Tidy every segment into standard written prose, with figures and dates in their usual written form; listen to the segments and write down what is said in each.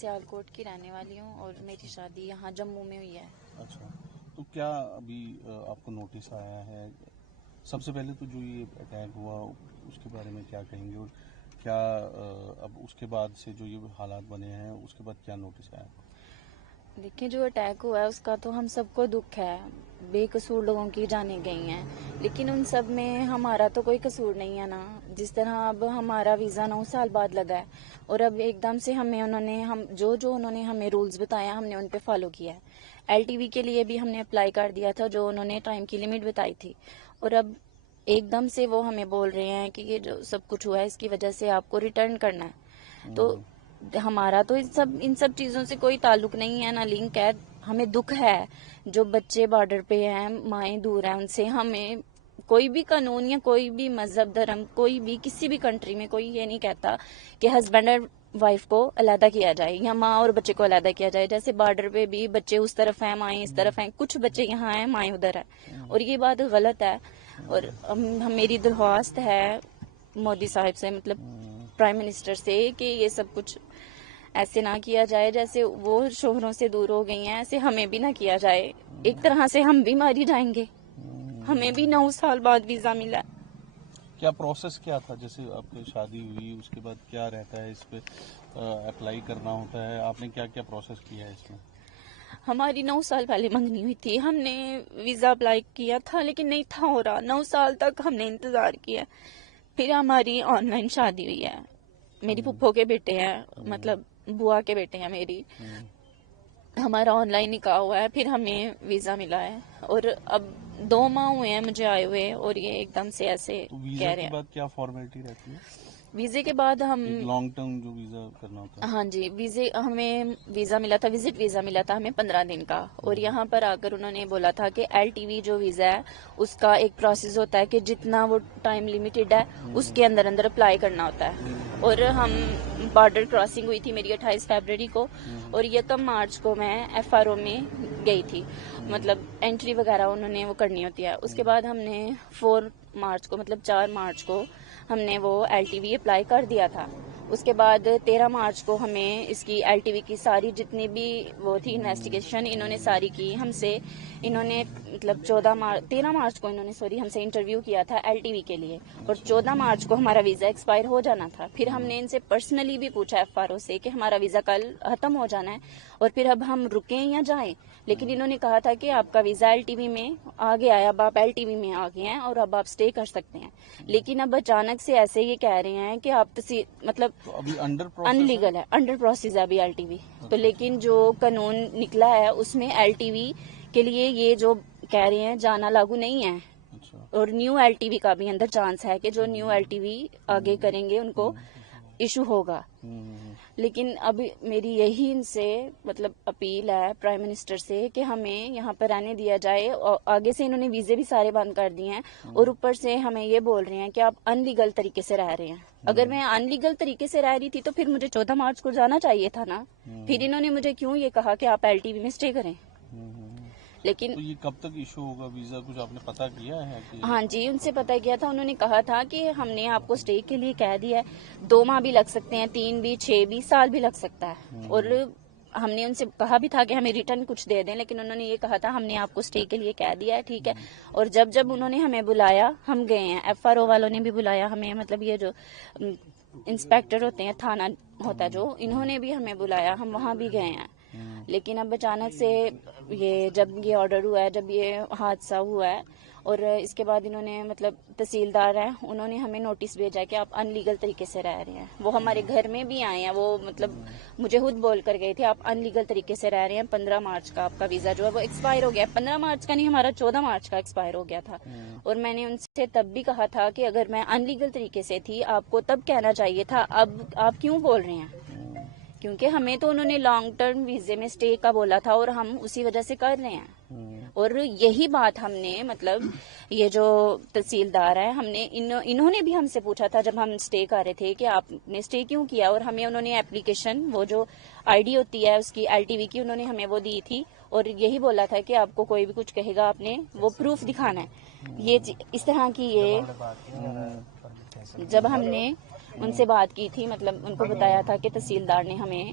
سیالکوٹ کی رہنے والی ہوں اور میری شادی یہاں جموں میں ہوئی ہے. اچھا، تو کیا ابھی آپ کو نوٹس آیا ہے؟ سب سے پہلے تو جو یہ اٹیک ہوا اس کے بارے میں کیا کہیں گے، اور کیا اب اس کے بعد سے جو یہ حالات بنے ہیں اس کے بعد کیا نوٹس آیا؟ دیکھیں، جو اٹیک ہوا ہے اس کا تو ہم سب کو دکھ ہے. بے قصور لوگوں کی جانیں گئی ہیں، لیکن ان سب میں ہمارا تو کوئی قصور نہیں ہے نا. جس طرح اب ہمارا ویزا 9 سال بعد لگا ہے اور اب ایک دم سے ہمیں انہوں نے ہمیں رولز بتایا ہم نے ان پہ فالو کیا ہے. LTV کے لیے بھی ہم نے اپلائی کر دیا تھا جو انہوں نے ٹائم کی لمٹ بتائی تھی، اور اب ایک دم سے وہ ہمیں بول رہے ہیں کہ یہ جو سب کچھ ہوا ہے اس کی وجہ سے آپ کو ریٹرن کرنا ہے. تو ہمارا تو ان سب چیزوں سے کوئی تعلق نہیں ہے، نہ لنک ہے. ہمیں دکھ ہے جو بچے بارڈر پہ ہیں، مائیں دور ہیں ان سے. ہمیں کوئی بھی قانون یا کوئی بھی مذہب دھرم کوئی بھی کسی بھی کنٹری میں کوئی یہ نہیں کہتا کہ ہسبینڈ اور وائف کو علیحدہ کیا جائے یا ماں اور بچے کو علیحدہ کیا جائے. جیسے بارڈر پہ بھی بچے اس طرف ہیں، مائیں اس طرف ہیں، کچھ بچے یہاں ہیں، مائیں ادھر ہیں، اور یہ بات غلط ہے. اور میری درخواست ہے مودی صاحب سے، مطلب پرائم منسٹر سے، کہ یہ سب کچھ ایسے نہ کیا جائے. جیسے وہ شوہروں سے دور ہو گئی ہیں ایسے ہمیں بھی نہ کیا جائے. ایک طرح سے ہم بھی ماری جائیں گے. ہمیں بھی 9 سال بعد ویزا ملا. کیا پروسیس کیا تھا؟ جیسے آپ کی شادی ہوئی اس کے بعد کیا رہتا ہے؟ اس پہ اپلائی کرنا ہوتا ہے، آپ نے کیا کیا پروسیس کیا ہے اس میں؟ ہماری 9 سال پہلے منگنی ہوئی تھی، ہم نے ویزا اپلائی کیا تھا لیکن نہیں تھا ہو رہا. 9 سال تک ہم نے انتظار کیا. پھر ہماری آن لائن شادی ہوئی ہے. میری پھپھو کے بیٹے ہیں، مطلب بوا کے بیٹے ہیں میری. ہمارا آن لائن نکاح ہوا ہے، پھر ہمیں ویزا ملا ہے، اور اب 2 ماہ ہوئے ہیں مجھے آئے ہوئے، اور یہ ایک دم سے ایسے کہہ رہے ویزا کے ہیں. بعد کیا فارمیلٹی رہتی ہے؟ ویزے کے بعد ہم لانگ ٹرم جو ویزا کرنا ہوتا ہے. ہاں جی، ہمیں ویزا ملا تھا، وزٹ ویزا ملا تھا ہمیں 15 دن کا. اور یہاں پر آ کر انہوں نے بولا تھا کہ LTV جو ویزا ہے اس کا ایک پروسیس ہوتا ہے کہ جتنا وہ ٹائم لمیٹڈ ہے اس کے اندر اپلائی کرنا ہوتا ہے. اور ہم بارڈر کراسنگ ہوئی تھی میری 28 فیبرری کو، اور 1 مارچ کو میں FRO میں گئی تھی. مطلب انٹری وغیرہ انہوں نے وہ کرنی ہوتی ہے. اس کے بعد ہم نے 4 مارچ کو، مطلب 4 مارچ کو ہم نے وہ LTV اپلائی کر دیا تھا. اس کے بعد 13 مارچ کو ہمیں اس کی LTV کی ساری جتنی بھی وہ تھی انویسٹیگیشن انہوں نے ساری کی ہم سے. انہوں نے مطلب 13 مارچ کو انہوں نے ہم سے انٹرویو کیا تھا LTV کے لیے، اور 14 مارچ کو ہمارا ویزا ایکسپائر ہو جانا تھا. پھر ہم نے ان سے پرسنلی بھی پوچھا FRO سے کہ ہمارا ویزا کل ختم ہو جانا ہے اور پھر اب ہم رکیں یا جائیں. لیکن انہوں نے کہا تھا کہ آپ کا ویزا LTV میں آ گیا ہے، اب آپ LTV میں آ گئے ہیں اور اب آپ اسٹے کر سکتے ہیں. لیکن اب اچانک سے ایسے یہ کہہ رہے ہیں کہ آپ مطلب ابھی ان لیگل ہے، انڈر پروسیس ہے ابھی LTV. تو لیکن جو قانون نکلا ہے اس میں LTV کے لیے یہ جو کہہ رہے ہیں جانا لاگو نہیں ہے. اور نیو LTV کا بھی اندر چانس ہے کہ جو نیو LTV آگے کریں گے ان کو ایشو ہوگا. لیکن اب میری یہی ان سے مطلب اپیل ہے پرائم منسٹر سے کہ ہمیں یہاں پر رہنے دیا جائے. اور آگے سے انہوں نے ویزے بھی سارے بند کر دیے ہیں، اور اوپر سے ہمیں یہ بول رہے ہیں کہ آپ ان لیگل طریقے سے رہ رہے ہیں. اگر میں ان لیگل طریقے سے رہ رہی تھی تو پھر مجھے 14 مارچ کو جانا چاہیے تھا نا. پھر انہوں نے مجھے کیوں یہ کہا کہ آپ LTV میں اسٹے کریں. لیکن تو یہ کب تک ایشو ہوگا ویزا؟ کچھ آپ نے پتہ کیا ہے کہ؟ ہاں جی، ان سے پتہ کیا تھا. انہوں نے کہا تھا کہ ہم نے آپ کو اسٹے کے لیے کہہ دیا ہے. 2 ماہ بھی لگ سکتے ہیں، 3 بھی، 6 بھی، سال بھی لگ سکتا ہے. اور ہم نے ان سے کہا بھی تھا کہ ہمیں ریٹرن کچھ دے دیں، لیکن انہوں نے یہ کہا تھا ہم نے آپ کو اسٹے کے لیے کہہ دیا ہے، ٹھیک ہے. اور جب انہوں نے ہمیں بلایا ہم گئے ہیں. FRO والوں نے بھی بلایا ہمیں، مطلب یہ جو انسپیکٹر ہوتے ہیں، تھانہ ہوتا ہے جو، انہوں نے بھی ہمیں بلایا، ہم وہاں بھی گئے ہیں. لیکن اب اچانک سے جب یہ آرڈر ہوا ہے، جب یہ حادثہ ہوا ہے، اور اس کے بعد انہوں نے مطلب تحصیلدار ہیں انہوں نے ہمیں نوٹس بھیجا کہ آپ ان لیگل طریقے سے رہ رہے ہیں. وہ ہمارے گھر میں بھی آئے ہیں، وہ مطلب مجھے خود بول کر گئے تھے آپ ان لیگل طریقے سے رہ رہے ہیں. 15 مارچ کا آپ کا ویزا جو ہے وہ ایکسپائر ہو گیا. 15 مارچ کا نہیں، ہمارا 14 مارچ کا ایکسپائر ہو گیا تھا. اور میں نے ان سے تب بھی کہا تھا کہ اگر میں ان لیگل طریقے سے تھی آپ کو تب کہنا چاہیے تھا، اب آپ کیوں بول رہے ہیں؟ کیونکہ ہمیں تو انہوں نے لانگ ٹرم ویزے میں اسٹے کا بولا تھا اور ہم اسی وجہ سے کر رہے ہیں. اور یہی بات ہم نے مطلب یہ جو تحصیلدار ہیں انہوں نے بھی ہم سے پوچھا تھا جب ہم اسٹے کر رہے تھے کہ آپ نے اسٹے کیوں کیا. اور ہمیں انہوں نے اپلیکیشن وہ جو ID ہوتی ہے اس کی LTV کی انہوں نے ہمیں وہ دی تھی، اور یہی بولا تھا کہ آپ کو کوئی بھی کچھ کہے گا آپ نے وہ پروف دکھانا ہے. یہ اس طرح کی یہ جب ہم نے ان سے بات کی تھی، مطلب ان کو بتایا تھا کہ تحصیلدار نے ہمیں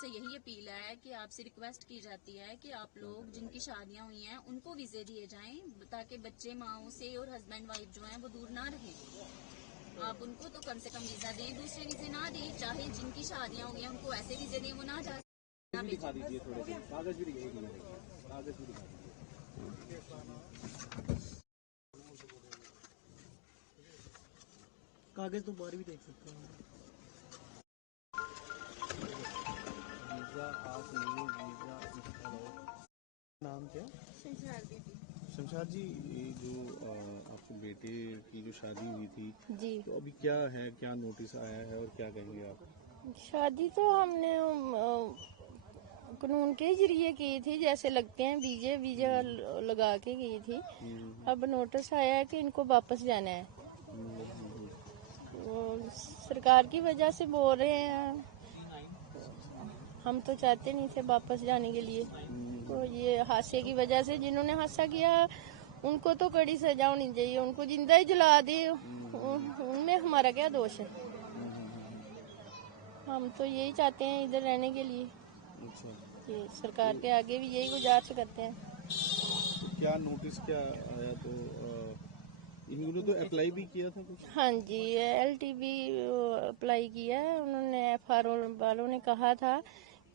سے یہی اپیل ہے کہ آپ سے ریکویسٹ کی جاتی ہے کہ آپ لوگ جن کی شادیاں ہوئی ہیں ان کو ویزے دیے جائیں تاکہ بچے ماؤں سے اور ہسبینڈ وائف جو ہیں وہ دور نہ رہیں. آپ ان کو تو کم سے کم ویزا دیں, دوسرے ویزے نہ دیں. چاہے جن کی شادیاں ہوئی ہیں ان کو ایسے ویزے دیں, وہ نہ جا کاغذ تو باہر بھی دیکھ سکتے ہیں. نام کیا؟ شمشاد جی, یہ جو آپ کے بیٹے کی جو شادی ہوئی تھی جی, تو ابھی کیا ہے, کیا نوٹس آیا ہے اور کیا کہیں گے آپ؟ شادی تو ہم نے قانون کے ذریعے کی تھی, جیسے لگتے ہیں ویزا لگا کے کی تھی. اب نوٹس آیا ہے کہ ان کو واپس جانا ہے. سرکار کی وجہ سے بول رہے ہیں, ہم تو چاہتے نہیں تھے واپس جانے کے لیے. تو یہ حادثے کی وجہ سے جنہوں نے حادثہ کیا ان کو تو کڑی سزا ہونی چاہیے, ان کو زندہ ہی جلا دے, ان میں ہمارا کیا دوش ہے. ہم تو یہی چاہتے ہیں ادھر رہنے کے لیے. جی, سرکار کے آگے بھی یہی گزارش کرتے ہیں. کیا نوٹس کیا آیا؟ تو انہوں نے تو اپلائی بھی کیا تھا کچھ؟ ہاں جی, LTV اپلائی کیا ہے. انہوں نے FRO والوں نے کہا تھا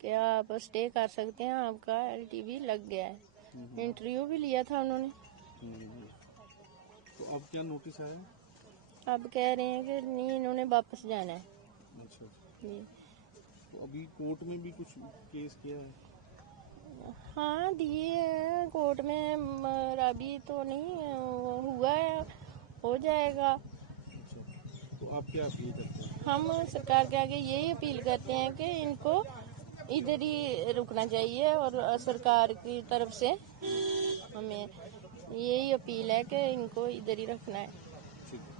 کہ آپ اسٹے کر سکتے ہیں, آپ کا LTV لگ گیا ہے. انٹرویو بھی لیا تھا انہوں نے. تو اب کیا نوٹس آیا؟ اب کہہ رہے ہیں کہ نہیں, انہوں نے واپس جانا ہے. اچھا, جی, تو ابھی کورٹ میں بھی کچھ کیس کیا ہے؟ ہاں دیے ہیں کورٹ میں, ابھی تو نہیں ہوا ہے, ہو جائے گا. اچھا, تو آپ کیا اپیل کرتے ہیں؟ ہم سرکار کے آگے یہی اپیل کرتے ہیں کہ ان کو ادھر ہی رکنا چاہیے, اور سرکار کی طرف سے ہمیں یہی اپیل ہے کہ ان کو ادھر ہی رکھنا ہے. ٹھیک ہے.